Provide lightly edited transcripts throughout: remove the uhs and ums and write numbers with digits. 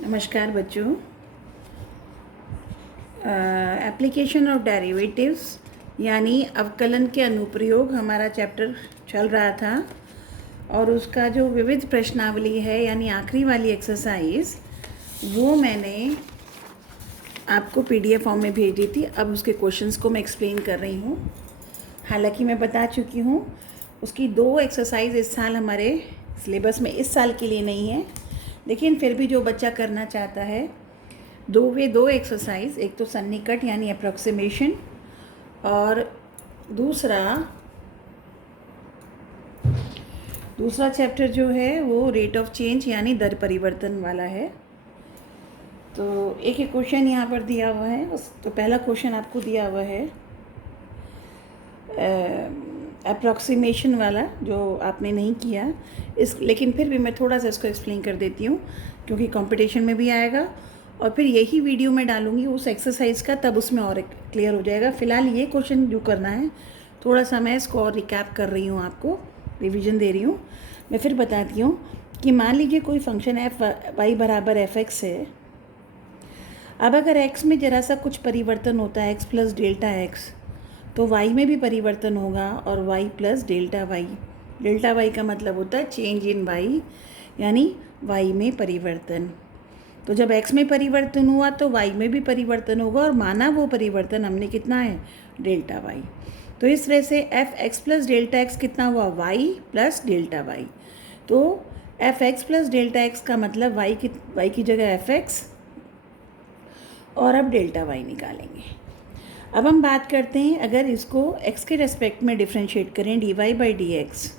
नमस्कार बच्चों। Application of derivatives यानी अवकलन के अनुप्रयोग हमारा चैप्टर चल रहा था और उसका जो विविध प्रश्नावली है यानी आखिरी वाली एक्सरसाइज वो मैंने आपको पीडीएफ फॉर्म में भेज दी थी। अब उसके क्वेश्चंस को मैं एक्सप्लेन कर रही हूँ। हालांकि मैं बता चुकी हूँ उसकी 2 एक्सरसाइज इस साल हमारे सिलेबस में इस साल के लिए नहीं है, लेकिन फिर भी जो बच्चा करना चाहता है दो एक्सरसाइज, एक तो सन्निकट यानी अप्रॉक्सीमेशन और दूसरा चैप्टर जो है वो रेट ऑफ चेंज यानी दर परिवर्तन वाला है। तो एक एक क्वेश्चन यहाँ पर दिया हुआ है। तो पहला क्वेश्चन आपको दिया हुआ है अप्रॉक्सीमेशन वाला, जो आपने नहीं किया लेकिन फिर भी मैं थोड़ा सा इसको एक्सप्लेन कर देती हूँ क्योंकि कंपटीशन में भी आएगा और फिर यही वीडियो मैं डालूँगी उस एक्सरसाइज का, तब उसमें और क्लियर हो जाएगा। फ़िलहाल ये क्वेश्चन जो करना है थोड़ा सा मैं इसको और रिकैप कर रही हूँ, आपको रिवीजन दे रही हूँ। मैं फिर बताती हूँ कि मान लीजिए कोई फंक्शन एफ वाई बराबर एफ एक्स है। अब अगर एक्स में ज़रा सा कुछ परिवर्तन होता है, एक्स प्लस डेल्टा एक्स, तो वाई में भी परिवर्तन होगा और y plus delta y. Delta y का मतलब होता है चेंज इन वाई यानी वाई में परिवर्तन। तो जब x में परिवर्तन हुआ तो y में भी परिवर्तन होगा और माना वो परिवर्तन हमने कितना है, डेल्टा वाई। तो इस तरह से F x plus delta x कितना हुआ, y प्लस डेल्टा वाई। तो F x plus delta x का मतलब y की जगह एफ एक्स और अब डेल्टा वाई निकालेंगे। अब हम बात करते हैं अगर इसको x के रेस्पेक्ट में डिफ्रेंशिएट करें d y by d x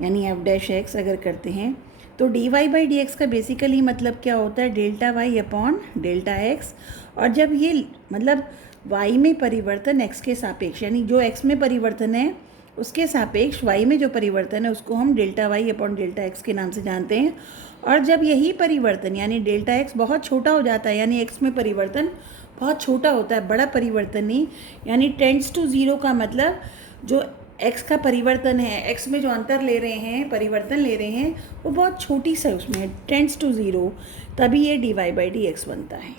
यानी एफ डैश एक्स अगर करते हैं तो d y by d x का बेसिकली मतलब क्या होता है, delta y upon delta x. और जब ये मतलब वाई में परिवर्तन एक्स के सापेक्ष यानी जो एक्स में परिवर्तन है उसके सापेक्ष वाई में जो परिवर्तन है उसको हम delta y upon delta x के नाम से जानते हैं। और जब यही परिवर्तन यानी डेल्टा एक्स बहुत छोटा हो जाता है यानी एक्स में परिवर्तन बहुत छोटा होता है, बड़ा परिवर्तन नहीं, यानी टेंड्स टू ज़ीरो का मतलब जो एक्स का परिवर्तन है, एक्स में जो अंतर ले रहे हैं, परिवर्तन ले रहे हैं, वो बहुत छोटी सा उसमें टेंड्स टू ज़ीरो, तभी ये d y by d x बनता है।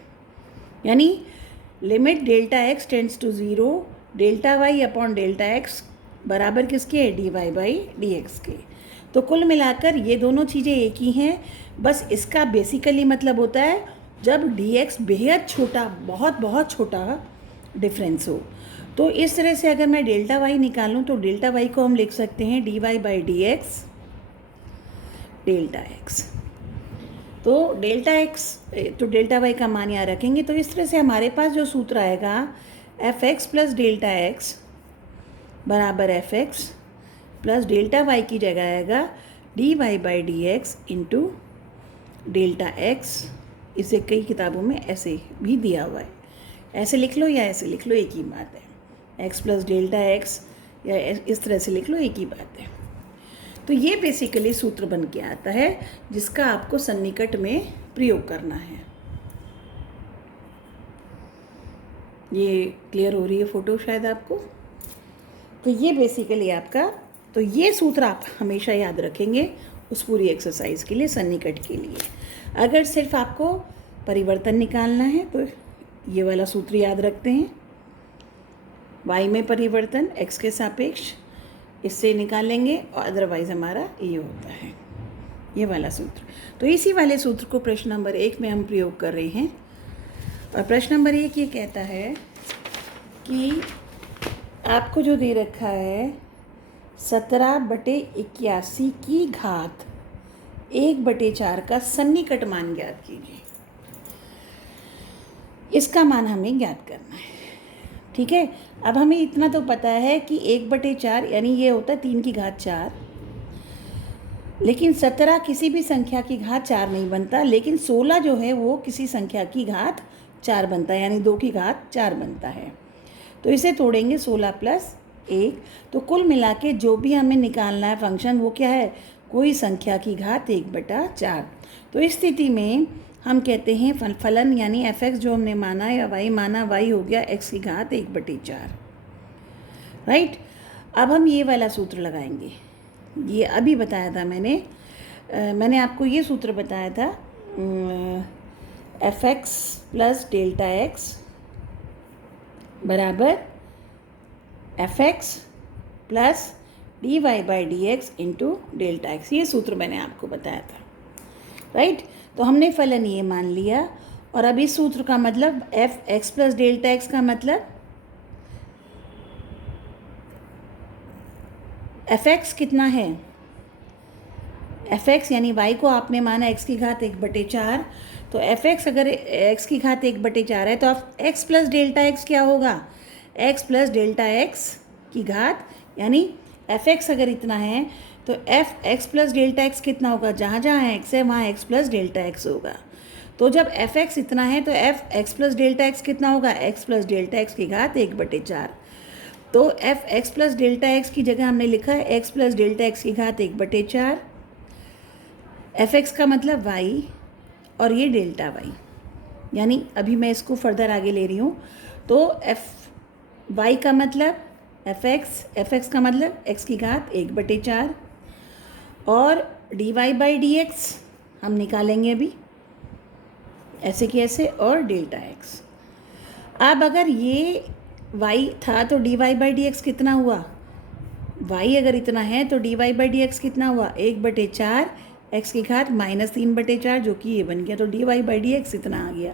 यानी limit delta x tends to zero, delta y upon delta x बराबर किसके है, d y by d x के। तो कुल मिलाकर ये दोनों चीज़ें एक ही हैं, बस इसका बेसिकली मतलब होता है जब डी एक्स बेहद छोटा, बहुत बहुत छोटा डिफरेंस हो। तो इस तरह से अगर मैं डेल्टा वाई निकालूं तो डेल्टा वाई को हम लिख सकते हैं d y by d x delta x. तो डेल्टा वाई का मान यहाँ रखेंगे। तो इस तरह से हमारे पास जो सूत्र आएगा f x plus delta x बराबर f x plus delta y की जगह आएगा d y by d x into delta x. इसे कई किताबों में ऐसे भी दिया हुआ है, ऐसे लिख लो या ऐसे लिख लो, एक ही बात है। एक्स प्लस डेल्टा एक्स या इस तरह से लिख लो, एक ही बात है। तो ये बेसिकली सूत्र बन के आता है जिसका आपको सन्निकट में प्रयोग करना है। ये क्लियर हो रही है फोटो शायद आपको। तो ये बेसिकली आपका, तो ये सूत्र आप हमेशा याद रखेंगे उस पूरी एक्सरसाइज के लिए, सन्निकट के लिए। अगर सिर्फ आपको परिवर्तन निकालना है तो ये वाला सूत्र याद रखते हैं, y में परिवर्तन x के सापेक्ष, इससे निकालेंगे और अदरवाइज़ हमारा ये होता है ये वाला सूत्र। तो इसी वाले सूत्र को प्रश्न नंबर 1 में हम प्रयोग कर रहे हैं। और प्रश्न नंबर 1 ये कहता है कि आपको जो दे रखा है 17/81 की घात 1/4 का सन्निकट मान ज्ञात कीजिए। इसका मान हमें ज्ञात करना है, ठीक है। अब हमें इतना तो पता है कि 1/4 यानी ये होता है 3 की घात 4, लेकिन 17 किसी भी संख्या की घात 4 नहीं बनता, लेकिन 16 जो है वो किसी संख्या की घात 4 बनता है यानी 2 की घात 4 बनता है। तो इसे तोड़ेंगे 16 प्लस 1, तो कुल मिला के जो भी हमें निकालना है फंक्शन वो क्या है, कोई संख्या की घात 1/4। तो इस स्थिति में हम कहते हैं फलन यानी एफ एक्स जो हमने माना या वाई माना, वाई हो गया एक्स की घात 1/4, राइट। अब हम ये वाला सूत्र लगाएंगे, ये अभी बताया था मैंने आपको ये सूत्र बताया था f x plus delta x बराबर f x plus d y by d x into delta x. ये सूत्र मैंने आपको बताया था, राइट। तो हमने फलन ये मान लिया, और अब इस सूत्र का मतलब F x plus delta x का मतलब एफ एक्स कितना है, एफ एक्स यानी वाई को आपने माना एक्स की घात 1/4, तो एफ एक्स अगर एक्स की घात 1/4 है तो अब एक्स प्लस डेल्टा एक्स क्या होगा, एक्स प्लस डेल्टा एक्स की घात, यानी एफ एक्स अगर इतना है तो F x plus delta x कितना होगा, जहाँ जहाँ एक्स है वहाँ एक्स प्लस डेल्टा एक्स होगा। तो जब एफ एक्स इतना है तो F x plus delta x कितना होगा, एक्स प्लस डेल्टा एक्स की घात 1/4। तो F x plus delta x की जगह हमने लिखा है एक्स प्लस डेल्टा एक्स की घात 1/4। एफ एक्स का मतलब वाई और ये डेल्टा वाई, यानी अभी मैं इसको फर्दर आगे ले रही हूँ। तो एफ वाई का मतलब एफ एक्स का मतलब एक्स की घात 1/4 और d y by d x हम निकालेंगे अभी ऐसे कि ऐसे, और डेल्टा एक्स। अब अगर ये y था तो d y by d x कितना हुआ, y अगर इतना है तो d y by d x कितना हुआ 1/4 एक्स की घात -3/4, जो कि ये बन गया। तो d y by d x इतना आ गया।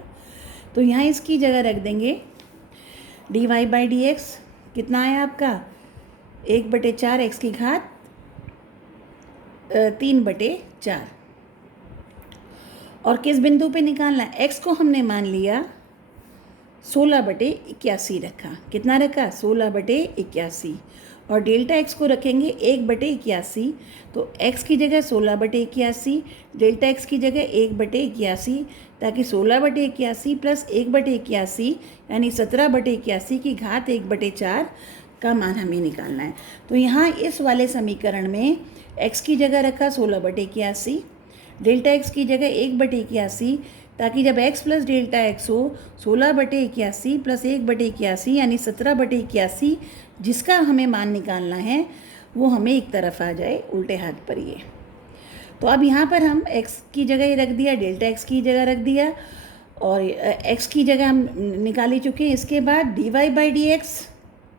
तो यहाँ इसकी जगह रख देंगे d y by d x कितना आया आपका 1/4 एक्स की घात 3/4। और किस बिंदु पे निकालना है, x को हमने मान लिया 16/81 रखा, कितना रखा 16/81, और डेल्टा x को रखेंगे 1/81। तो x की जगह 16/81, डेल्टा x की जगह 1/81, ताकि 16/81 प्लस 1/81 यानी 17/81 की घात 1/4 का मान हमें निकालना है। तो यहाँ इस वाले समीकरण में x की जगह रखा 16/81, डेल्टा x की जगह 1/81, ताकि जब x प्लस डेल्टा x हो 16/81 प्लस 1/81 यानी 17/81, जिसका हमें मान निकालना है वो हमें एक तरफ आ जाए उल्टे हाथ पर ये। तो अब यहाँ पर हम x की जगह ही रख दिया, डेल्टा x की जगह रख दिया, और x की जगह हम निकाल ही चुके हैं। इसके बाद d y by d x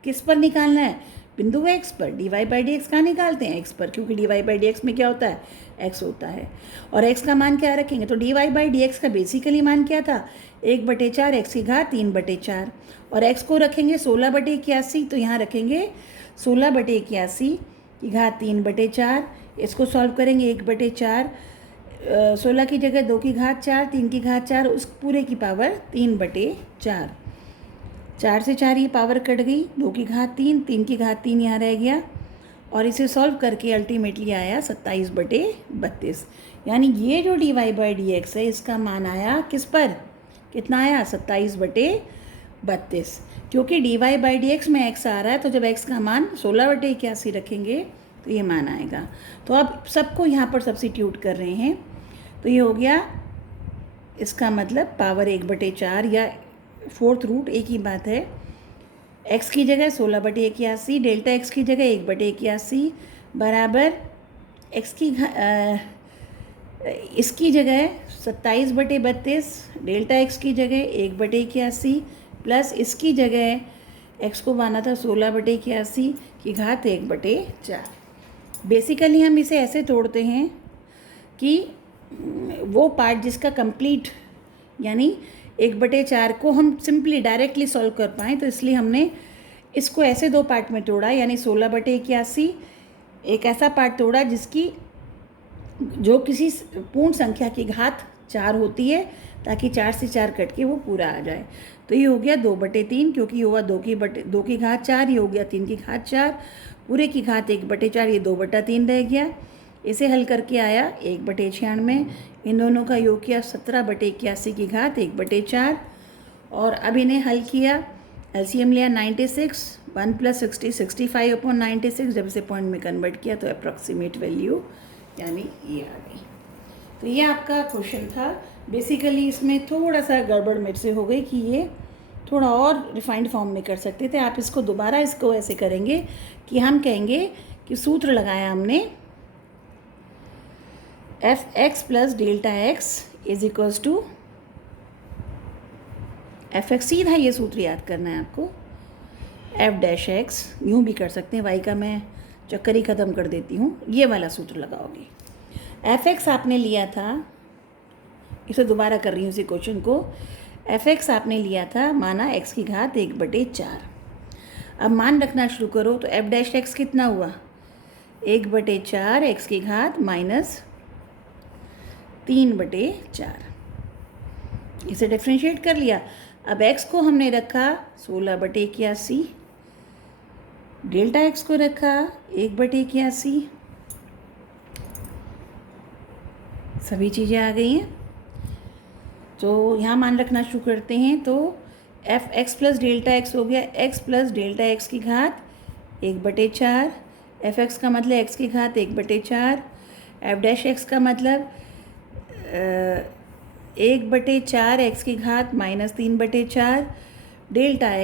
किस पर निकालना है, बिंदु x पर। D y by d x कहाँ निकालते हैं, x पर, क्योंकि d y by d x में क्या होता है, x होता है। और x का मान क्या रखेंगे, तो d y by d x का बेसिकली मान क्या था 1/4 एक्स की घात 3/4, और x को रखेंगे 16/81, तो यहाँ रखेंगे 16/81 की घात 3/4। इसको सॉल्व करेंगे 1/4, 16 की जगह 2 की घात 4, 3 की घात 4, उस पूरे की पावर 3/4। 4 से 4 ये पावर कट गई, 2 की घात 3, 3 की घात 3 यहाँ रह गया, और इसे सॉल्व करके अल्टीमेटली आया 27/32। यानी ये जो d y by d x है इसका मान आया किस पर, कितना आया 27/32। क्योंकि d y by d x में x आ रहा है, तो जब x का मान 16/81 रखेंगे तो ये मान आएगा। तो अब सबको यहाँ पर सब्सिट्यूट कर रहे हैं, तो ये हो गया, इसका मतलब पावर 1/4 या 4th रूट एक ही बात है। x की जगह 16/81, डेल्टा x की जगह 1/81 बराबर x की इसकी जगह 27/32, डेल्टा x की जगह 1/81 प्लस इसकी जगह x को माना था 16/81 की घात 1/4। बेसिकली हम इसे ऐसे तोड़ते हैं कि वो पार्ट जिसका कंप्लीट यानी 1/4 को हम सिंपली डायरेक्टली सॉल्व कर पाएँ, तो इसलिए हमने इसको ऐसे दो पार्ट में तोड़ा, यानी 16/81 एक ऐसा पार्ट तोड़ा जिसकी जो किसी पूर्ण संख्या की घात 4 होती है, ताकि 4 से 4 कट के वो पूरा आ जाए। तो ये हो गया 2/3, क्योंकि ये हुआ 2 की घात 4, ये हो गया 3 की घात 4, पूरे की घात 1/4, ये 2/3 रह गया। इसे हल करके आया 1/96, इन दोनों का योग किया 17/81 की घात 1/4, और अब इन्हें हल किया, एलसीएम लिया 96, 1 + 60 65/96, जब इसे पॉइंट में कन्वर्ट किया तो अप्रॉक्सीमेट वैल्यू यानी ये आ गई। तो ये आपका क्वेश्चन था। बेसिकली इसमें थोड़ा सा गड़बड़ मेरे से हो गई कि ये थोड़ा और रिफाइंड फॉर्म में कर सकते थे। आप इसको दोबारा इसको ऐसे करेंगे कि हम कहेंगे कि सूत्र लगाया हमने f x plus delta x is equals to f x, सीधा ये सूत्र याद करना है आपको, एफ डैश एक्स, यूँ भी कर सकते हैं, वाई का मैं चक्कर ही ख़त्म कर देती हूँ, ये वाला सूत्र लगाओगे। एफ एक्स आपने लिया था, इसे दोबारा कर रही हूँ इसी क्वेश्चन को, एफ एक्स आपने लिया था माना एक्स की घात 1/4। अब मान रखना शुरू करो तो एफ डैश एक्स कितना हुआ, 1/4 एक्स की घात -3/4। इसे डिफ्रेंशिएट कर लिया। अब x को हमने रखा 16/81, डेल्टा x को रखा 1/81, सभी चीज़ें आ गई हैं। तो यहाँ मान रखना शुरू करते हैं तो F x plus delta x हो गया x प्लस डेल्टा एक्स की घात 1/4, एफ एक्स का मतलब x की घात 1/4, एफ डैश एक्स का मतलब 1/4 एक्स की घात -3/4, डेल्टा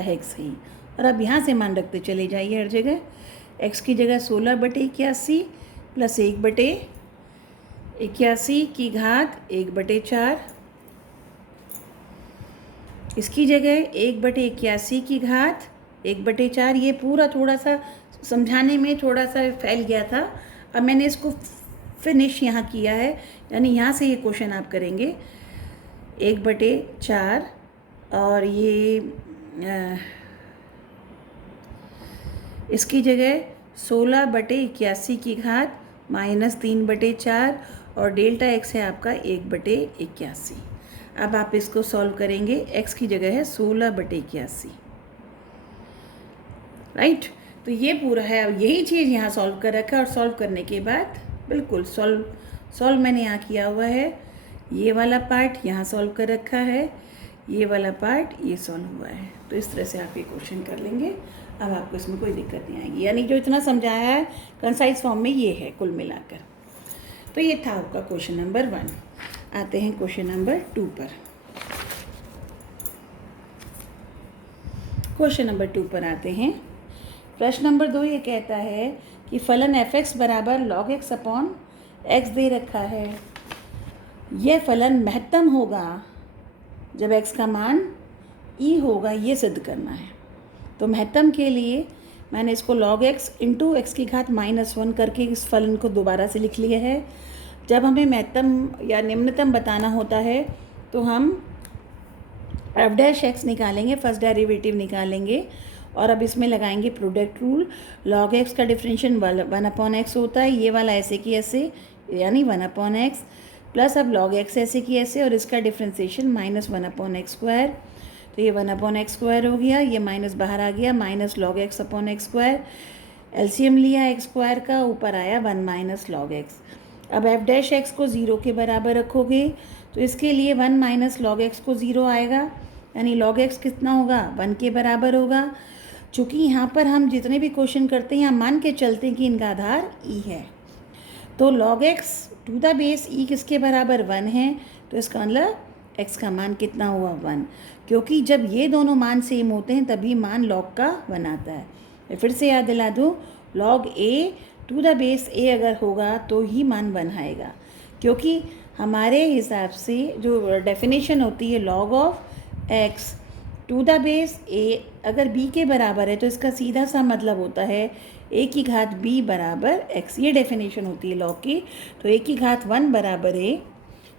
एक्स ही। और अब यहाँ से मान रखते चले जाइए हर जगह, x की जगह 16/81 प्लस 1/81 की घात 1/4, इसकी जगह 1/81 की घात 1/4। ये पूरा थोड़ा सा समझाने में थोड़ा सा फैल गया था, अब मैंने इसको फिनिश यहाँ किया है, यानी यहाँ से ये क्वेश्चन आप करेंगे 1/4 और ये इसकी जगह 16/81 की घात -3/4 और डेल्टा एक्स है आपका 1/81। अब आप इसको सॉल्व करेंगे, x की जगह है 16/81, राइट। तो ये पूरा है, अब यही चीज़ यहाँ सॉल्व कर रखा है और सॉल्व करने के बाद बिल्कुल सॉल्व मैंने यहाँ किया हुआ है, ये वाला पार्ट यहाँ सॉल्व कर रखा है, ये वाला पार्ट ये सॉल्व हुआ है। तो इस तरह से आप ये क्वेश्चन कर लेंगे, अब आपको इसमें कोई दिक्कत नहीं आएगी, यानी जो इतना समझाया है कंसाइज फॉर्म में ये है कुल मिलाकर। तो ये था आपका क्वेश्चन नंबर 1। आते हैं क्वेश्चन नंबर 2 पर। क्वेश्चन नंबर 2 पर आते हैं। प्रश्न नंबर 2 ये कहता है कि फलन एफ एक्स बराबर log x अपॉन एक्स दे रखा है। यह फलन महत्तम होगा जब x का मान e होगा, ये सिद्ध करना है। तो महत्तम के लिए मैंने इसको log x इंटू एक्स की घात -1 करके इस फलन को दोबारा से लिख लिया है। जब हमें महत्तम या निम्नतम बताना होता है तो हम एफ डैश एक्स निकालेंगे, फर्स्ट डेरिवेटिव निकालेंगे और अब इसमें लगाएंगे प्रोडक्ट रूल। log x का डिफरेंशियल 1/x होता है, ये वाला ऐसे की ऐसे यानी 1/x, प्लस अब log x ऐसे की ऐसे और इसका डिफ्रेंशिएशन -1/x²। तो ये 1/x² हो गया, ये माइनस बाहर आ गया, माइनस log x/x²। एलसीएम लिया x² का, ऊपर आया 1 - log x। अब एफ डैश एक्स को 0 के बराबर रखोगे तो इसके लिए 1 - log x को 0 आएगा, यानी log x कितना होगा 1 के बराबर होगा। चूँकि यहाँ पर हम जितने भी क्वेश्चन करते हैं यहाँ मान के चलते हैं कि इनका आधार e है, तो log x to the base e किसके बराबर 1 है, तो इसका मतलब x का मान कितना हुआ 1, क्योंकि जब ये दोनों मान सेम होते हैं तभी मान log का 1 आता है। मैं फिर से याद दिला दूँ, log a to the base a अगर होगा तो ही मान 1 आएगा, क्योंकि हमारे हिसाब से जो डेफिनेशन होती है log of x to the base a अगर b के बराबर है तो इसका सीधा सा मतलब होता है a की घात b बराबर x, ये डेफिनेशन होती है log की। तो a की घात 1 बराबर a,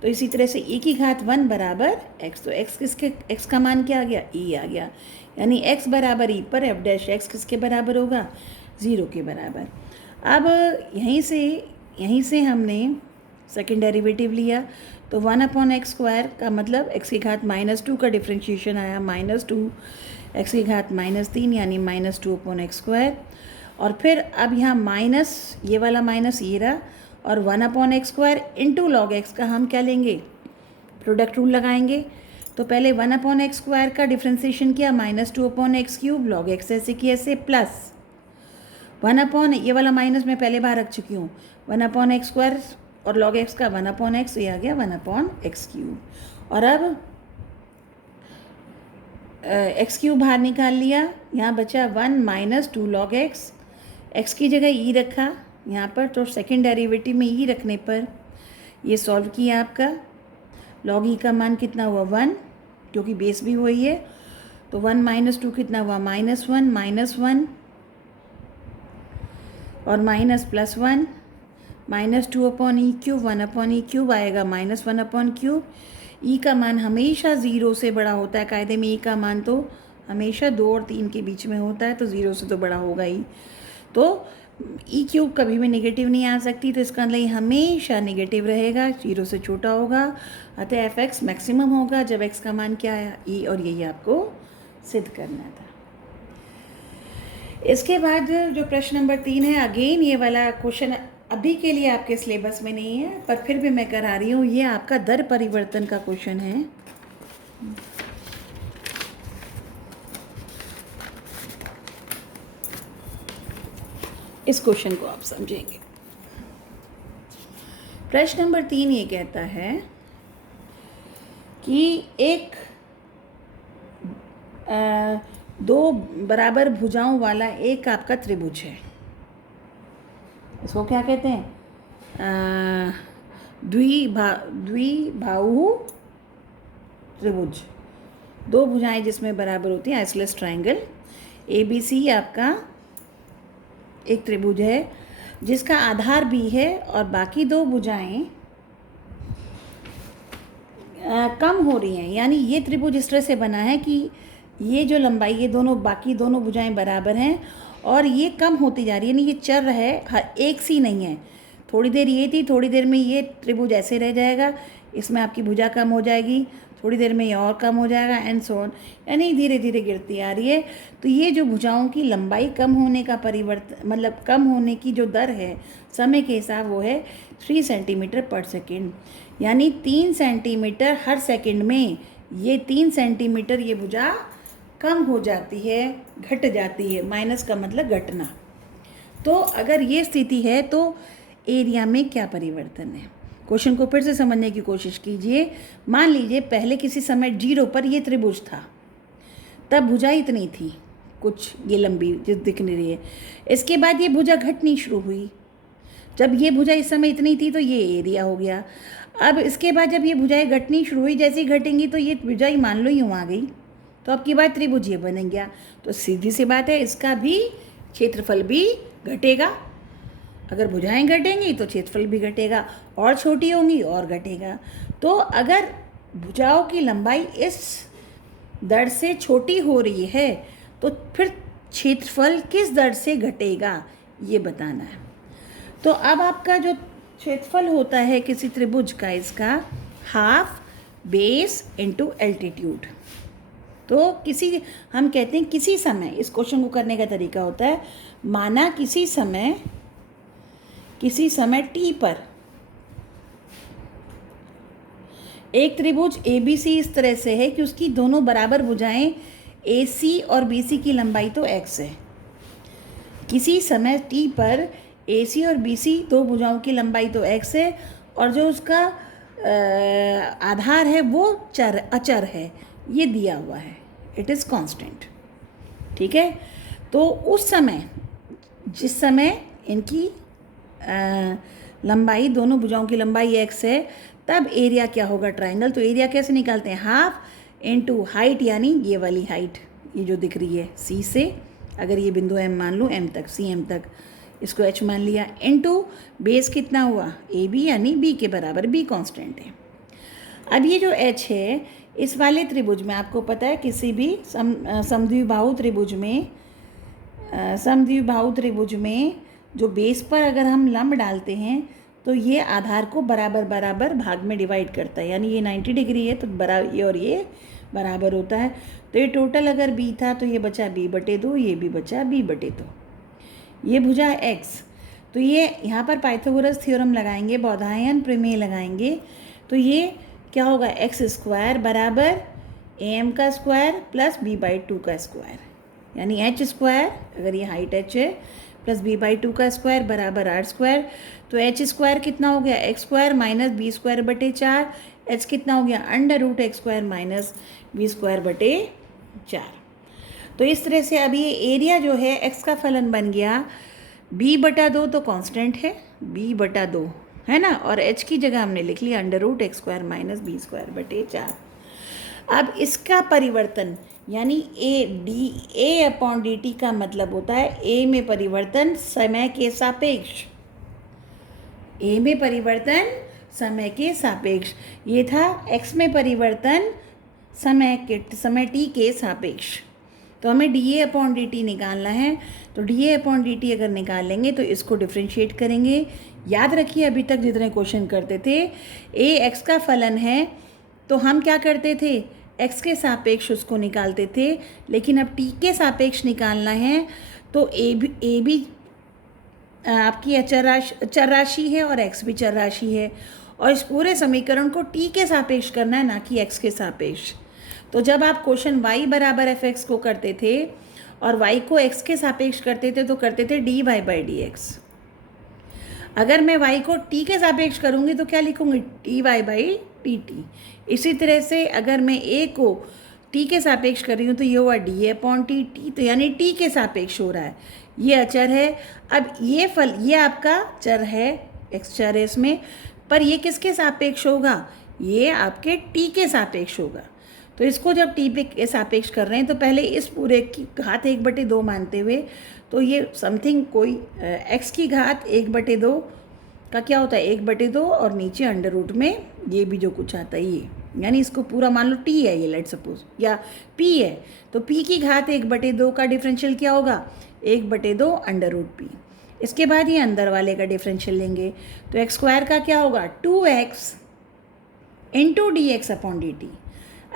तो इसी तरह से e की घात 1 बराबर x, तो x का मान क्या आ गया e आ गया, यानी x बराबर e पर f डैश x किसके बराबर होगा 0 के बराबर। अब यहीं से हमने सेकेंड डेरिवेटिव लिया तो 1/x² का मतलब x की घात -2 का डिफ्रेंशिएशन आया -2 x की घात -3 यानी -2/x²। और फिर अब यहाँ माइनस ये वाला माइनस ये रहा और 1/x² इंटू log x का हम क्या लेंगे प्रोडक्ट रूल लगाएंगे। तो पहले 1/x² का डिफ्रेंशिएशन किया -2/x³ log x ऐसे की ऐसे प्लस 1/ ये वाला माइनस मैं पहले बार रख चुकी हूँ 1/x² और log x का 1/x, ये आ गया 1/x³। और अब x³ बाहर निकाल लिया, यहाँ बचा 1 - 2 log x की जगह e रखा यहाँ पर, तो सेकेंड डेरिवेटिव में e रखने पर ये सॉल्व किया आपका। लॉग ई का मान कितना हुआ 1, क्योंकि बेस भी वही है, तो 1 माइनस 2 कितना हुआ -1 और minus +1 -2 upon E cube 1 upon E cube आएगा -1 अपॉन क्यूब। ई का मान हमेशा 0 से बड़ा होता है, कायदे में ई का मान तो हमेशा 2 और 3 के बीच में होता है, तो 0 से तो बड़ा होगा ही। तो ई क्यूब कभी भी नेगेटिव नहीं आ सकती, तो इसका मतलब ये हमेशा नेगेटिव रहेगा, 0 से छोटा होगा, अतः एफ एक्स मैक्सिमम होगा जब एक्स का मान क्या है ई, और यही आपको सिद्ध करना था। इसके बाद जो प्रश्न नंबर 3 है, अगेन ये वाला क्वेश्चन अभी के लिए आपके सिलेबस में नहीं है, पर फिर भी मैं करा रही हूँ। ये आपका दर परिवर्तन का क्वेश्चन है। इस क्वेश्चन को आप समझेंगे। प्रश्न नंबर 3 ये कहता है कि एक दो बराबर भुजाओं वाला एक आपका त्रिभुज है। इसको क्या कहते हैं? द्विबाहु त्रिभुज। दो भुजाएं जिसमें बराबर होती हैं, आइसोसेलेस ट्रायंगल। ABC आपका एक त्रिभुज है जिसका आधार B है और बाकी दो भुजाएं कम हो रही हैं। यानी ये त्रिभुज इस तरह से बना है कि ये जो लंबाई, ये दोनों बाकी दोनों भुजाएं बराबर हैं और ये कम होती जा रही है। यानी ये चर है, एक सी नहीं है। थोड़ी देर ये थी, थोड़ी देर में ये त्रिभुज ऐसे रह जाएगा, इसमें आपकी भुजा कम हो जाएगी, थोड़ी देर में ये और कम हो जाएगा, एंड सो ऑन। यानी धीरे धीरे गिरती आ रही है। तो ये जो भुजाओं की लंबाई कम होने का परिवर्तन, मतलब कम होने की जो दर है समय के हिसाब, वो है 3 सेंटीमीटर पर सेकेंड। यानी 3 सेंटीमीटर हर सेकेंड में ये 3 सेंटीमीटर ये भुजा कम हो जाती है, घट जाती है। माइनस का मतलब घटना। तो अगर ये स्थिति है तो एरिया में क्या परिवर्तन है? क्वेश्चन को फिर से समझने की कोशिश कीजिए। मान लीजिए पहले किसी समय 0 पर ये त्रिभुज था, तब भुजा इतनी थी, कुछ ये लंबी जो दिख नहीं रही है। इसके बाद ये भुजा घटनी शुरू हुई। जब ये भुजा इस समय इतनी थी तो ये एरिया हो गया। अब इसके बाद जब ये भुजाएं घटनी शुरू हुई, जैसे ही घटेंगी तो ये भुजाई मान लो यूँ आ गई, तो अब की बात त्रिभुज ये बन गया। तो सीधी सी बात है, इसका भी क्षेत्रफल भी घटेगा। अगर भुजाएं घटेंगी तो क्षेत्रफल भी घटेगा, और छोटी होंगी और घटेगा। तो अगर भुजाओं की लंबाई इस दर से छोटी हो रही है तो फिर क्षेत्रफल किस दर से घटेगा, ये बताना है। तो अब आपका जो क्षेत्रफल होता है किसी त्रिभुज का, इसका हाफ बेस इनटू एल्टीट्यूड। तो हम कहते हैं किसी समय, इस क्वेश्चन को करने का तरीका होता है, माना किसी समय t पर एक त्रिभुज ABC इस तरह से है कि उसकी दोनों बराबर भुजाएं AC और BC की लंबाई तो x है। किसी समय t पर AC और BC दो भुजाओं की लंबाई तो x है, और जो उसका आधार है वो अचर है, ये दिया हुआ है, इट इज़ कांस्टेंट। ठीक है। तो उस समय, जिस समय इनकी लंबाई, दोनों भुजाओं की लंबाई x है, तब एरिया क्या होगा ट्रायंगल। तो एरिया कैसे निकालते हैं? हाफ इनटू हाइट, यानी ये वाली हाइट, ये जो दिख रही है C से, अगर ये बिंदु M मान लो, M तक, CM तक, इसको H मान लिया, इनटू बेस कितना हुआ AB, यानी B के बराबर, B कांस्टेंट है। अब ये जो H है, इस वाले त्रिभुज में आपको पता है किसी भी समद्विबाहु त्रिभुज में जो बेस पर अगर हम लंब डालते हैं तो ये आधार को बराबर बराबर भाग में डिवाइड करता है। यानी ये 90 डिग्री है तो ये और ये बराबर होता है। तो ये टोटल अगर B था तो ये बचा B/2, ये भी बचा B/2। ये भुजा X, तो ये यहाँ पर पाइथागोरस थ्योरम लगाएंगे, बौधायन प्रमेय लगाएंगे, तो ये क्या होगा? x² बराबर AM का स्क्वायर प्लस B/2 का स्क्वायर, यानी h², अगर ये हाइट h है, प्लस B/2 का स्क्वायर बराबर r²। तो h² कितना हो गया? x² minus B²/4। h कितना हो गया? √x² minus B²/4। तो इस तरह से अब ये एरिया जो है x का फलन बन गया B/2, तो कांस्टेंट है B/2, है ना, और h की जगह हमने लिख लिया √x² माइनस b²/4। अब इसका परिवर्तन यानी a/dt का मतलब होता है a में परिवर्तन समय के सापेक्ष, a में परिवर्तन समय के सापेक्ष। ये था x में परिवर्तन समय t के सापेक्ष। तो हमें dA/dt निकालना है। तो dA/dt अगर निकाल लेंगे तो इसको डिफ्रेंशिएट करेंगे। याद रखिए अभी तक जितने क्वेश्चन करते थे a x का फलन है तो हम क्या करते थे, x के सापेक्ष उसको निकालते थे, लेकिन अब t के सापेक्ष निकालना है तो a भी आपकी चर राशि है और x भी चर राशि है, और इस पूरे समीकरण को t के सापेक्ष करना है, ना कि x के सापेक्ष। तो जब आप क्वेश्चन y बराबर fx को करते थे और y को x के सापेक्ष करते थे तो करते थे dy/dx। अगर मैं y को t के सापेक्ष करूँगी तो क्या लिखूँगी, dy/dt। इसी तरह से अगर मैं a को t के सापेक्ष कर रही हूँ तो ये हुआ dA/dt, तो यानी t के सापेक्ष हो रहा है, ये अचर है। अब ये आपका चर है, x चर है इसमें, पर ये किसके सापेक्ष होगा, ये आपके t के सापेक्ष होगा। तो इसको जब t पे सापेक्ष कर रहे हैं तो पहले इस पूरे की घात 1/2 मानते हुए, तो ये समथिंग कोई x की घात 1/2 का क्या होता है 1/2, और नीचे अंडर रूट में ये भी जो कुछ आता है ये, यानी इसको पूरा मान लो t है ये, लेट सपोज, या p है, तो p की घात 1/2 का डिफरेंशियल क्या होगा 1/2 अंडर रूट p। इसके बाद ये अंदर वाले का डिफरेंशियल लेंगे तो x² का क्या होगा 2x इंटू dx/dt।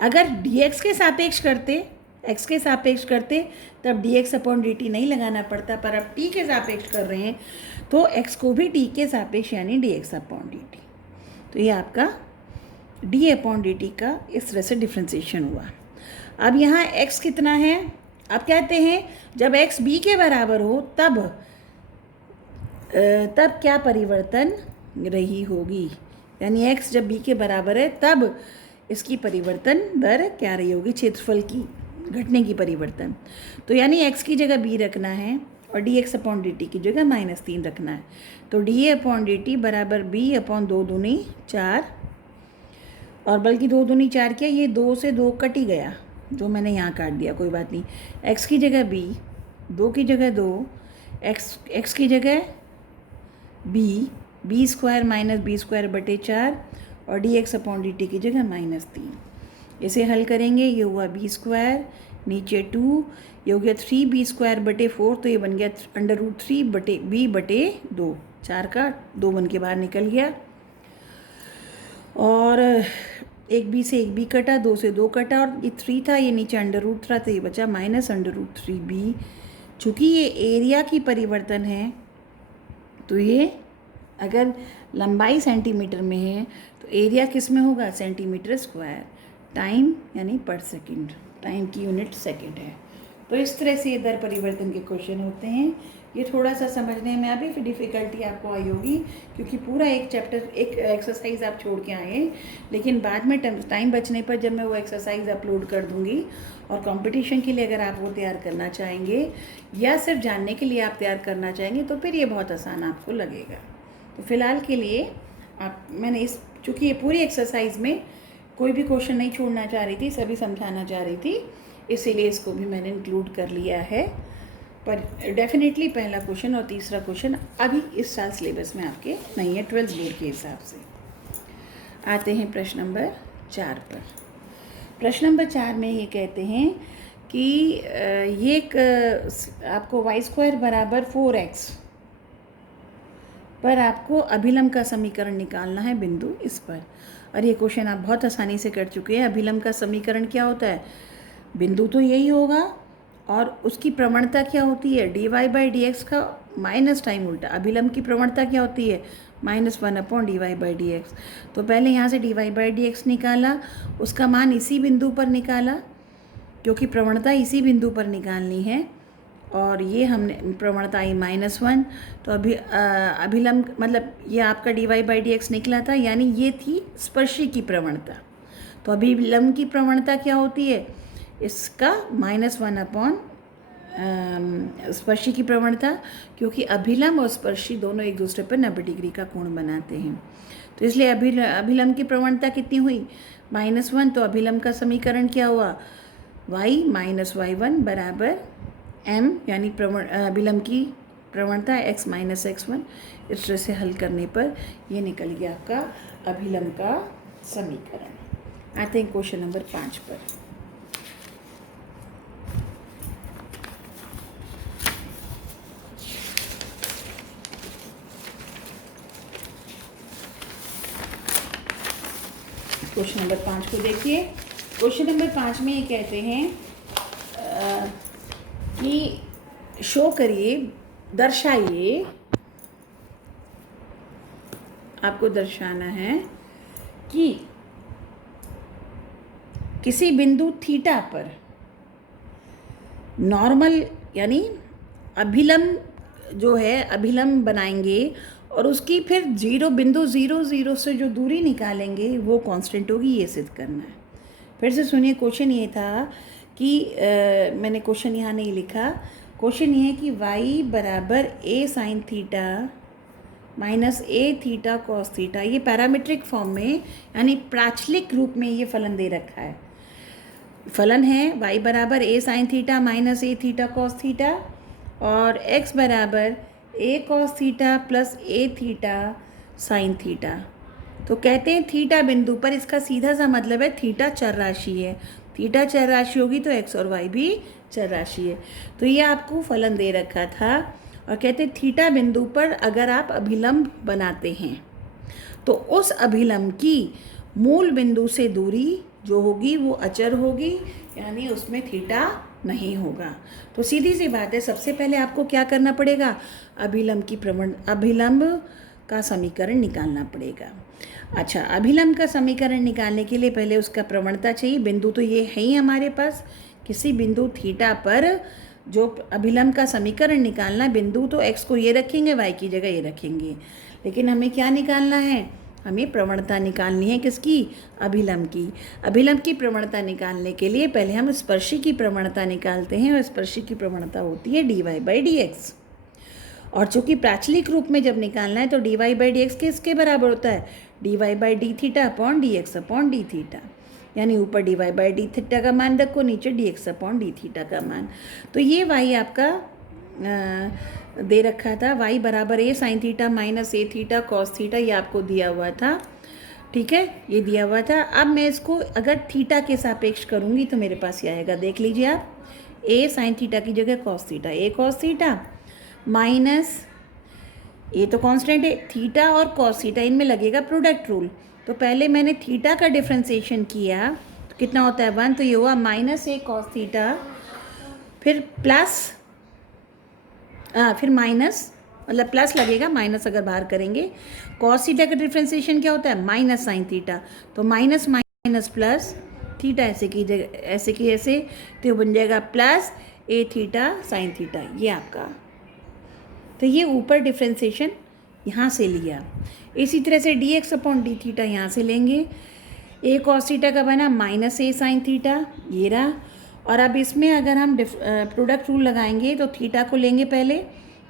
अगर dx के सापेक्ष करते, x के सापेक्ष करते तब dx/dt नहीं लगाना पड़ता, पर अब t के सापेक्ष कर रहे हैं तो x को भी t के सापेक्ष यानी dx/dt। तो ये आपका d/dt का इस तरह से डिफ्रेंसिएशन हुआ। अब यहाँ x कितना है, अब कहते हैं जब x b के बराबर हो तब क्या परिवर्तन रही होगी, यानी x जब b के बराबर है तब इसकी परिवर्तन दर क्या रही होगी, क्षेत्रफल की घटने की परिवर्तन। तो यानी x की जगह b रखना है और dx/dt की जगह -3 रखना है। तो dA/dt बराबर b/2 दूनी 4, और बल्कि 2 दूनी 4 क्या, ये 2 से 2 कट ही गया, जो मैंने यहाँ काट दिया, कोई बात नहीं। x की जगह b, 2 की जगह 2, x की जगह b² माइनस b²/4 और dx/dt की जगह -3। इसे हल करेंगे, ये हुआ b², नीचे 2, ये हो गया 3b²/4, तो ये बन गया √3b/2, 4 का 2 बन के बाहर निकल गया, और एक b से एक b कटा, 2 से 2 कटा, और ये 3 था, ये नीचे अंडर रूट था तो ये बचा -√3b। चूँकि ये एरिया की परिवर्तन है तो ये अगर लंबाई सेंटीमीटर में है तो एरिया किस में होगा, सेंटीमीटर²। टाइम यानी पर सेकंड, टाइम की यूनिट सेकंड है। तो इस तरह से ये दर परिवर्तन के क्वेश्चन होते हैं। ये थोड़ा सा समझने में अभी फिर डिफ़िकल्टी आपको आई होगी, क्योंकि पूरा एक चैप्टर, एक एक्सरसाइज आप छोड़ के आए, लेकिन बाद में टाइम बचने पर जब मैं वो एक्सरसाइज अपलोड कर दूँगी, और कंपटीशन के लिए अगर आप वो तैयार करना चाहेंगे या सिर्फ जानने के लिए आप तैयार करना चाहेंगे तो फिर ये बहुत आसान आपको लगेगा। तो फ़िलहाल के लिए मैंने चूँकि ये पूरी एक्सरसाइज में कोई भी क्वेश्चन नहीं छोड़ना चाह रही थी, सभी समझाना चाह रही थी, इसीलिए इसको भी मैंने इंक्लूड कर लिया है। पर डेफिनेटली पहला क्वेश्चन और तीसरा क्वेश्चन अभी इस साल सिलेबस में आपके नहीं है 12th बोर्ड के हिसाब से। आते हैं प्रश्न नंबर 4 पर। प्रश्न नंबर 4 में ये कहते हैं कि ये एक आपको y² बराबर 4x पर आपको अभिलम्ब का समीकरण निकालना है बिंदु इस पर। और ये क्वेश्चन आप बहुत आसानी से कर चुके हैं। अभिलम्ब का समीकरण क्या होता है, बिंदु तो यही होगा और उसकी प्रवणता क्या होती है, dy/dx का माइनस टाइम उल्टा। अभिलम्ब की प्रवणता क्या होती है, -1/dy/dx। तो पहले यहाँ से dy/dx निकाला, उसका मान इसी बिंदु पर निकाला क्योंकि प्रवणता इसी बिंदु पर निकालनी है, और ये हमने प्रवणता आई -1। तो अभिलम्ब मतलब ये आपका dy/dx निकला था, यानी ये थी स्पर्शी की प्रवणता। तो अभिलम्ब की प्रवणता क्या होती है, इसका -1/, स्पर्शी की प्रवणता, क्योंकि अभिलंब और स्पर्शी दोनों एक दूसरे पर 90 डिग्री का कोण बनाते हैं। तो इसलिए अभिलंब की प्रवणता कितनी हुई, -1। तो अभिलंब का समीकरण क्या हुआ, y - y1 बराबर m, यानी अभिलंब की प्रवणता x - x1। इस तरह से हल करने पर ये निकल गया आपका अभिलंब का समीकरण। आते हैं क्वेश्चन नंबर 5 पर। क्वेश्चन नंबर 5 को देखिए। क्वेश्चन नंबर 5 में ये कहते हैं कि शो करिए, दर्शाइए, आपको दर्शाना है कि किसी बिंदु थीटा पर नॉर्मल यानी अभिलंब जो है, अभिलंब बनाएंगे और उसकी फिर बिंदु 0 से जो दूरी निकालेंगे वो कांस्टेंट होगी, ये सिद्ध करना है। फिर से सुनिए, क्वेश्चन ये था कि मैंने क्वेश्चन यहाँ नहीं लिखा। क्वेश्चन ये है कि y बराबर a sine theta minus a theta cos theta, ये पैरामीट्रिक फॉर्म में यानी प्राचलिक रूप में ये फलन दे रखा है। फलन है y बराबर a sine theta minus a theta cos theta और x बराबर a cos theta plus a theta sine theta. तो कहते हैं थीटा बिंदु पर, इसका सीधा सा मतलब है थीटा चर राशि है। थीटा चर राशि होगी तो x और y भी चर राशि है। तो ये आपको फलन दे रखा था और कहते हैं थीटा बिंदु पर अगर आप अभिलंब बनाते हैं तो उस अभिलंब की मूल बिंदु से दूरी जो होगी वो अचर होगी, यानी उसमें थीटा नहीं होगा। तो सीधी सी बात है, सबसे पहले आपको क्या करना पड़ेगा, अभिलंब का समीकरण निकालना पड़ेगा। अच्छा, अभिलंब का समीकरण निकालने के लिए पहले उसका प्रवणता चाहिए। बिंदु तो ये है ही हमारे पास, किसी बिंदु थीटा पर जो अभिलंब का समीकरण निकालना, बिंदु तो x को ये रखेंगे, y की जगह ये रखेंगे, लेकिन हमें क्या निकालना है, हमें प्रवणता निकालनी है किसकी, अभिलंब की। अभिलंब की प्रवणता निकालने के लिए पहले हम स्पर्शी की प्रवणता निकालते हैं और स्पर्शी की प्रवणता होती है dy/dx। और चूँकि प्राचलिक रूप में जब निकालना है तो dy/dx किसके बराबर होता है, dy/d theta upon dx upon d theta, यानी ऊपर dy/d थीटा का मान रखो, नीचे dx अपॉन d थीटा का मान। तो ये y आपका दे रखा था, y बराबर a sine theta minus a theta cos theta, ये आपको दिया हुआ था, ठीक है, ये दिया हुआ था। अब मैं इसको अगर थीटा के सापेक्ष करूँगी तो मेरे पास ये आएगा, देख लीजिए आप, a साइन थीटा की जगह cos theta, a cos theta minus, ये तो कांस्टेंट है, थीटा और कॉस थीटा, इनमें लगेगा प्रोडक्ट रूल। तो पहले मैंने थीटा का डिफ्रेंसिएशन किया तो कितना होता है 1, तो ये हुआ माइनस a कॉस थीटा, फिर प्लस फिर माइनस, मतलब प्लस लगेगा, माइनस अगर बाहर करेंगे। कॉस थीटा का डिफ्रेंसिएशन क्या होता है, माइनस साइन थीटा, तो माइनस माइनस प्लस, थीटा ऐसे की जगह ऐसे की ऐसे, तो बन जाएगा plus a theta sine theta, ये आपका। तो ये ऊपर डिफ्रेंसिएशन यहाँ से लिया। इसी तरह से dx अपॉन d थीटा यहाँ से लेंगे, a कॉस थीटा का बना माइनस a साइन थीटा, ये रहा। और अब इसमें अगर हम प्रोडक्ट रूल लगाएंगे तो थीटा को लेंगे पहले,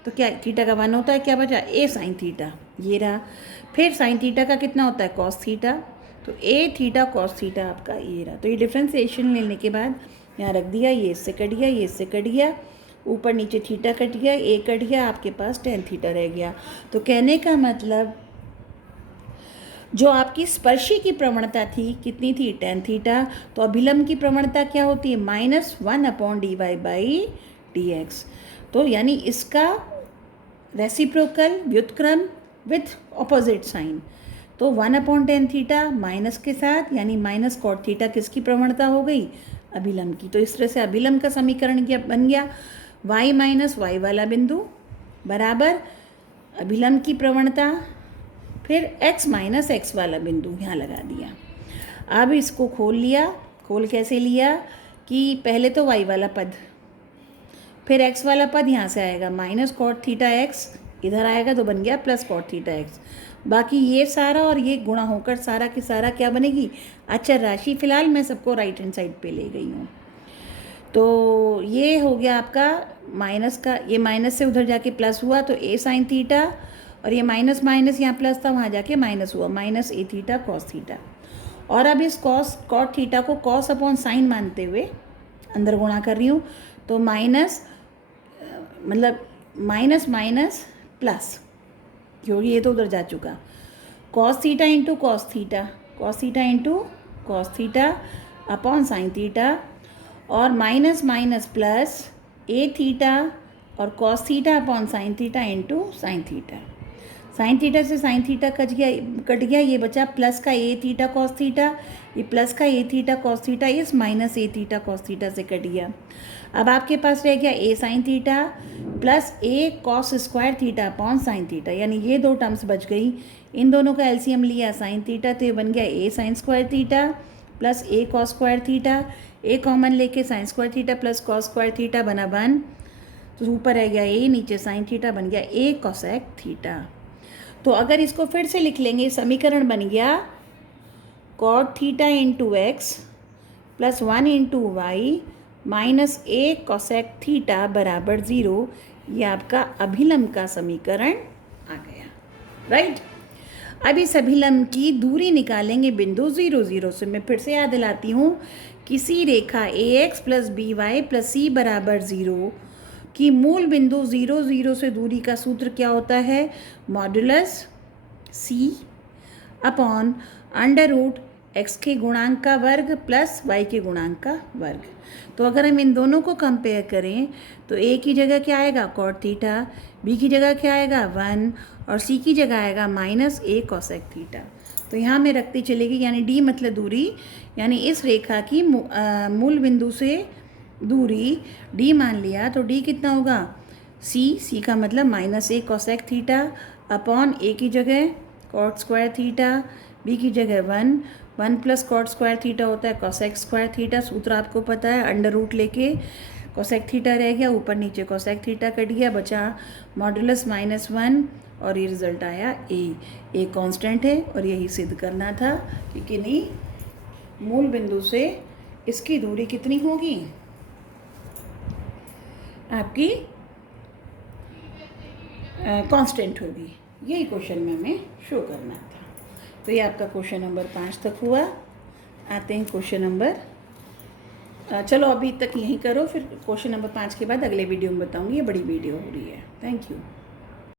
तो क्या थीटा का 1 होता है, क्या बचा a साइन थीटा, ये रहा। फिर साइन थीटा का कितना होता है कॉस थीटा, तो a थीटा कॉस थीटा आपका ये रहा। तो ये डिफ्रेंसिएशन लेने के बाद यहाँ रख दिया, ये इससे कट गया, ये इससे कट गया, ऊपर नीचे थीटा कट गया, a कट गया, आपके पास टेन थीटा रह गया। तो कहने का मतलब जो आपकी स्पर्शी की प्रवणता थी कितनी थी, टेन थीटा, तो अभिलंब की प्रवणता क्या होती है, -1 अपॉन dy/dx। तो यानी इसका रेसिप्रोकल व्युत्क्रम विथ ऑपोजिट साइन, तो 1 अपॉन टेन थीटा माइनस के साथ, यानी माइनस कॉट थीटा किसकी प्रवणता हो गई, अभिलंब की। तो इस तरह से अभिलंब का समीकरण क्या बन गया, y माइनस वाई वाला बिंदु बराबर अभिलंब की प्रवणता, फिर x माइनस एक्स वाला बिंदु यहाँ लगा दिया। अब इसको खोल लिया, खोल कैसे लिया कि पहले तो y वाला पद, फिर x वाला पद यहाँ से आएगा, माइनस कॉट थीटा x इधर आएगा तो बन गया प्लस कॉट थीटा x। बाकी ये सारा और ये गुणा होकर सारा की सारा क्या बनेगी, अचर राशि। फिलहाल मैं सबको राइट हैंड साइड पे ले गई हूँ। तो ये हो गया आपका माइनस का, ये माइनस से उधर जाके प्लस हुआ तो ए साइन थीटा, और ये माइनस माइनस यहाँ प्लस था वहाँ जाके माइनस हुआ, माइनस ए थीटा कॉस थीटा। और अब इस कॉस कॉट थीटा को कॉस अपॉन साइन मानते हुए अंदर गुणा कर रही हूँ, तो माइनस मतलब माइनस माइनस प्लस, क्योंकि ये तो उधर जा चुका, cos theta into cos theta, cos theta into cos theta upon sine theta, और माइनस माइनस प्लस ए थीटा और cos theta upon sine theta into sine theta. Sine theta से साइन थीटा कट गया, ये बचा प्लस का ए theta cos theta, ये plus का ए theta cos theta इस माइनस ए थीटा कॉस थीटा से कट गया। अब आपके पास रह गया ए sine theta plus a cos square theta upon sine theta, यानी ये दो टर्म्स बच गई। इन दोनों का एलसीएम लिया साइन थीटा, तो ये बन गया ए sine square theta plus a cos square theta, A common लेके sine square theta plus cos square theta बना 1, तो ऊपर रह गया ए, नीचे साइन थीटा बन गया ए कोसेक थीटा। तो अगर इसको फिर से लिख लेंगे, समीकरण बन गया cot theta into x plus 1 into y minus a cosec theta बराबर 0। ये आपका अभिलंब का समीकरण आ गया, राइट। अब इस अभिलंब की दूरी निकालेंगे बिंदु 0, 0 से। मैं फिर से याद दिलाती हूँ, किसी रेखा a x plus b y plus c बराबर 0 कि मूल बिंदु 0, 0 से दूरी का सूत्र क्या होता है, मॉडुलस सी अपॉन अंडर रूट एक्स के गुणांक का वर्ग प्लस वाई के गुणांक का वर्ग। तो अगर हम इन दोनों को कंपेयर करें तो ए की जगह क्या आएगा कॉट थीटा, बी की जगह क्या आएगा 1 और सी की जगह आएगा माइनस ए कोसेक थीटा। तो यहाँ में रखती चलेगी, यानी डी मतलब दूरी, यानी इस रेखा की मूल बिंदु से दूरी डी मान लिया, तो डी कितना होगा सी का मतलब minus a cosec theta upon ए की जगह कॉट स्क्वायर थीटा, बी की जगह 1 प्लस कॉट स्क्वायर थीटा होता है कोसेक स्क्वायर थीटा, सूत्र आपको पता है, अंडर रूट लेके कोसेक थीटा रह गया, ऊपर नीचे कोसेक थीटा कट गया, बचा मॉडुलस -1 और ये रिजल्ट आया ए कांस्टेंट है। और यही सिद्ध करना था कि किन्हीं मूल बिंदु से इसकी दूरी कितनी होगी, आपकी कांस्टेंट होगी। यही क्वेश्चन में हमें शो करना था। तो ये आपका क्वेश्चन नंबर 5 तक हुआ। आते हैं क्वेश्चन नंबर, चलो अभी तक यहीं करो, फिर क्वेश्चन नंबर 5 के बाद अगले वीडियो में बताऊंगी, ये बड़ी वीडियो हो रही है। Thank you.